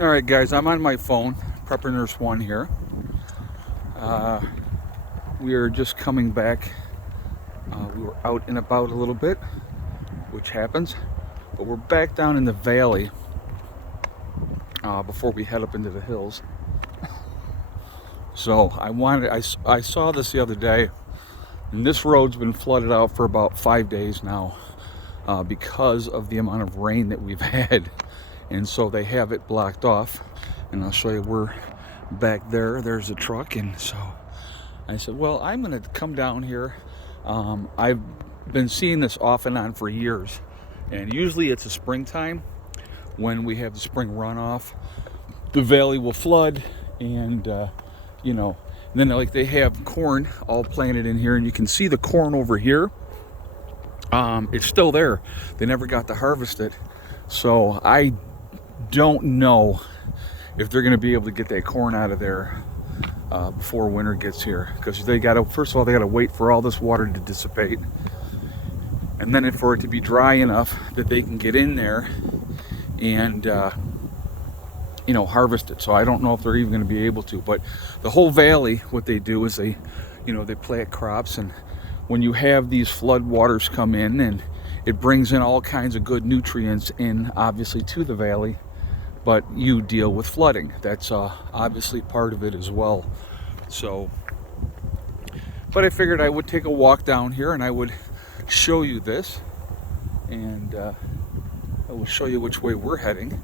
All right, guys, I'm on my phone, Prepper Nurse 1 here. We are just coming back. We were out and about a little bit, which happens, but we're back down in the valley before we head up into the hills. So I saw this the other day, and this road's been flooded out for about 5 days now because of the amount of rain that we've had. And so they have it blocked off, and I'll show you, we're back there. There's a truck, and so I said, well, I'm going to come down here. I've been seeing this off and on for years, and usually it's a springtime when we have the spring runoff. The valley will flood, and then like they have corn all planted in here, and you can see the corn over here. It's still there. They never got to harvest it, so I don't know if they're going to be able to get that corn out of there before winter gets here, because they got to, first of all, they got to wait for all this water to dissipate, and then for it to be dry enough that they can get in there and harvest it. So I don't know if they're even going to be able to. But the whole valley, what they do is they plant crops, and when you have these flood waters come in, and it brings in all kinds of good nutrients in, obviously, to the valley. But you deal with flooding. That's obviously part of it as well. So, but I figured I would take a walk down here and I would show you this, and I will show you which way we're heading.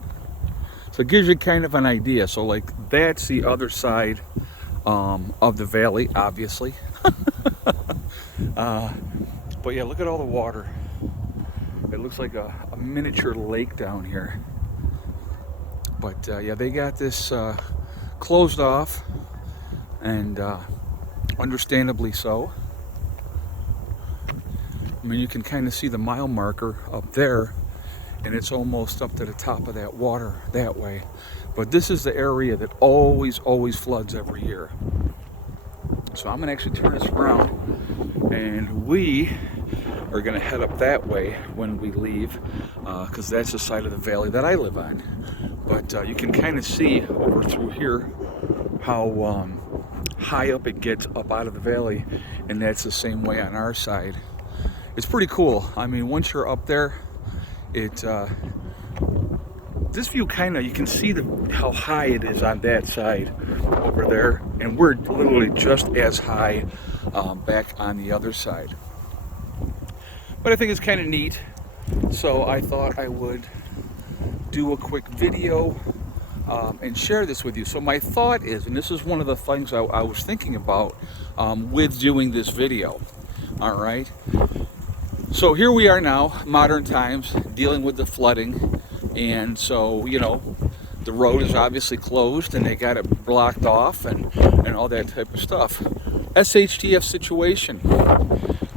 So it gives you kind of an idea. So like, that's the other side of the valley, obviously. But yeah, look at all the water. It looks like a miniature lake down here. But yeah, they got this closed off, and understandably so. I mean, you can kind of see the mile marker up there, and it's almost up to the top of that water that way. But this is the area that always floods every year. So I'm gonna actually turn this around, and we are gonna head up that way when we leave, because that's the side of the valley that I live on. But you can kind of see over through here how high up it gets up out of the valley, and that's the same way on our side. It's pretty cool. I mean, once you're up there, this view kind of, you can see how high it is on that side over there, and we're literally just as high back on the other side. But I think it's kind of neat, so I thought I would do a quick video and share this with you. So my thought is, and this is one of the things I was thinking about with doing this video, all right? So here we are now, modern times, dealing with the flooding, and so, the road is obviously closed, and they got it blocked off, and all that type of stuff. S.H.T.F situation.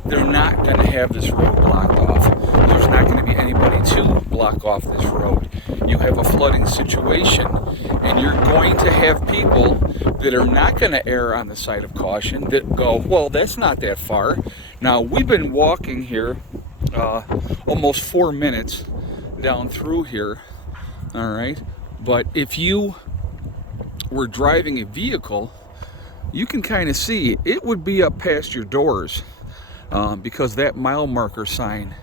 They're not going to have this road blocked off. There's not going to be anybody to block off this road. You have a flooding situation, and you're going to have people that are not going to err on the side of caution, that go, well, that's not that far. Now, we've been walking here almost 4 minutes down through here, all right? But if you were driving a vehicle, you can kind of see it would be up past your doors. Because that mile marker sign,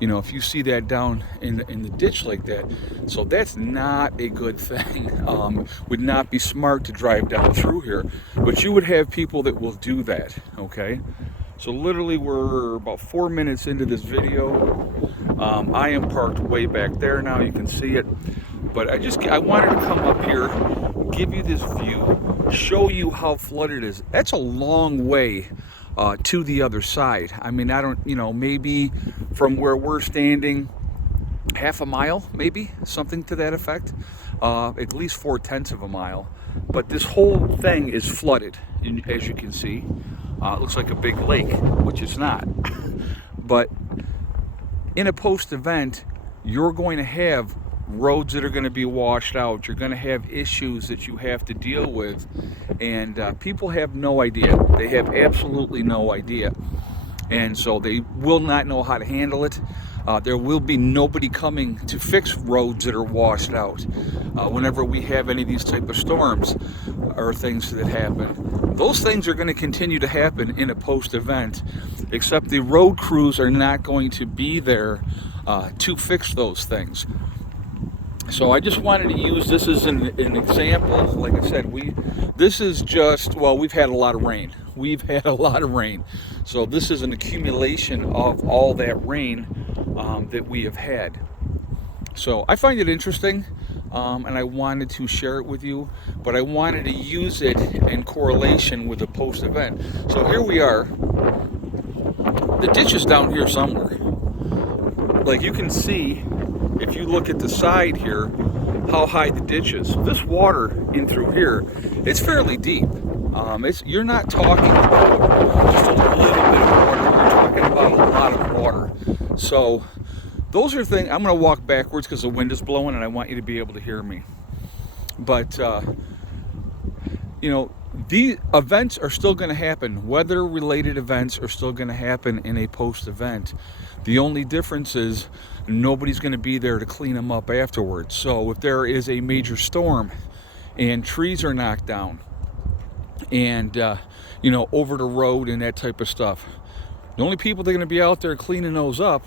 if you see that down in the ditch like that, so that's not a good thing. Would not be smart to drive down through here, but you would have people that will do that, okay? So literally we're about 4 minutes into this video. I am parked way back there now, you can see it, but I wanted to come up here, give you this view, show you how flooded it is. That's a long way to the other side. I mean, I don't, maybe from where we're standing, half a mile, maybe, something to that effect, at least 4/10 of a mile. But this whole thing is flooded, as you can see. It looks like a big lake, which it's not. But in a post-event, you're going to have roads that are going to be washed out. You're going to have issues that you have to deal with, and people have no idea. They have absolutely no idea, and so they will not know how to handle it. There will be nobody coming to fix roads that are washed out. Whenever we have any of these type of storms or things that happen, those things are going to continue to happen in a post-event, except the road crews are not going to be there to fix those things. So I just wanted to use this as an example. Like I said, this is just, well, we've had a lot of rain. We've had a lot of rain. So this is an accumulation of all that rain that we have had. So I find it interesting, and I wanted to share it with you, but I wanted to use it in correlation with the post-event. So here we are. The ditch is down here somewhere. Like you can see, if you look at the side here, how high the ditch is. This water in through here, it's fairly deep. You're not talking about just a little bit of water. You're talking about a lot of water. So those are things. I'm going to walk backwards because the wind is blowing and I want you to be able to hear me. But you know, the events are still going to happen. Weather-related events are still going to happen in a post-event. The only difference is nobody's going to be there to clean them up afterwards. So if there is a major storm and trees are knocked down and you know, over the road and that type of stuff, the only people that are going to be out there cleaning those up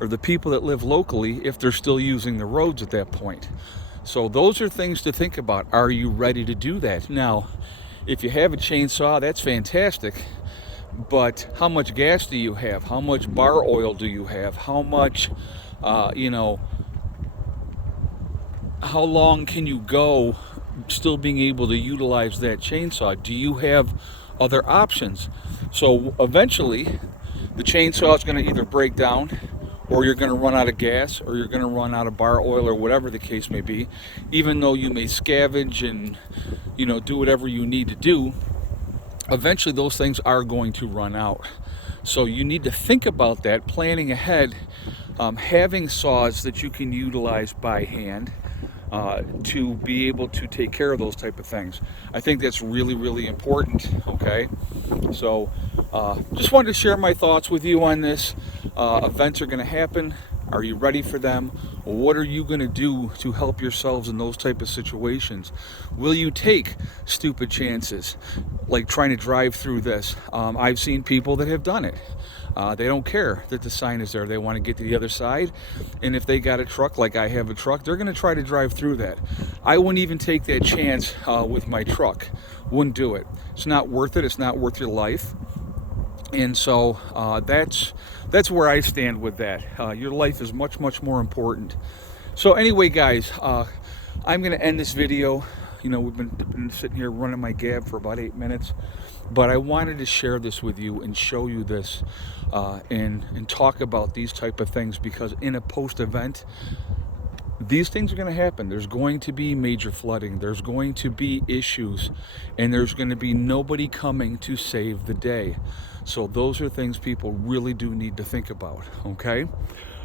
are the people that live locally, if they're still using the roads at that point. So those are things to think about. Are you ready to do that? Now, if you have a chainsaw, that's fantastic. But how much gas do you have? How much bar oil do you have? How much, you know, how long can you go still being able to utilize that chainsaw? Do you have other options? So eventually, the chainsaw is going to either break down, or you're going to run out of gas, or you're going to run out of bar oil, or whatever the case may be. Even though you may scavenge and, you know, do whatever you need to do, eventually those things are going to run out. So you need to think about that, planning ahead, having saws that you can utilize by hand to be able to take care of those type of things. I think that's really, really important, okay? So just wanted to share my thoughts with you on this. Events are going to happen. Are you ready for them? What are you going to do to help yourselves in those type of situations? Will you take stupid chances, like trying to drive through this? I've seen people that have done it. They don't care that the sign is there. They want to get to the other side. And if they got a truck, like I have a truck, they're going to try to drive through that. I wouldn't even take that chance with my truck. Wouldn't do it. It's not worth it. It's not worth your life. And so that's where I stand with that. Your life is much, much more important. So anyway, guys, I'm going to end this video. You know, we've been sitting here running my gab for about 8 minutes, but I wanted to share this with you and show you this and talk about these type of things, because in a post-event, these things are going to happen. There's going to be major flooding. There's going to be issues, and there's going to be nobody coming to save the day. So those are things people really do need to think about, okay?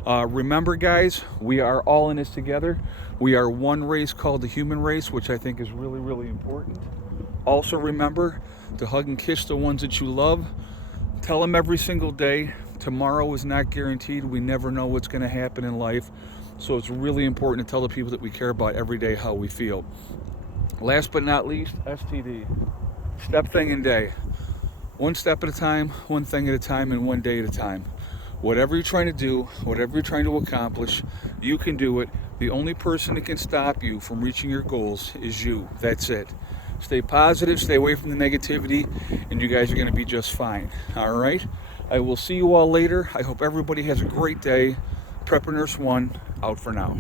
Remember, guys, we are all in this together. We are one race called the human race, which I think is really, really important. Also remember to hug and kiss the ones that you love. Tell them every single day, tomorrow is not guaranteed. We never know what's going to happen in life. So it's really important to tell the people that we care about every day how we feel. Last but not least, STD. Step thing and day. One step at a time, one thing at a time, and one day at a time. Whatever you're trying to do, whatever you're trying to accomplish, you can do it. The only person that can stop you from reaching your goals is you. That's it. Stay positive, stay away from the negativity, and you guys are going to be just fine. All right? I will see you all later. I hope everybody has a great day. Prepper Nurse 1, out for now.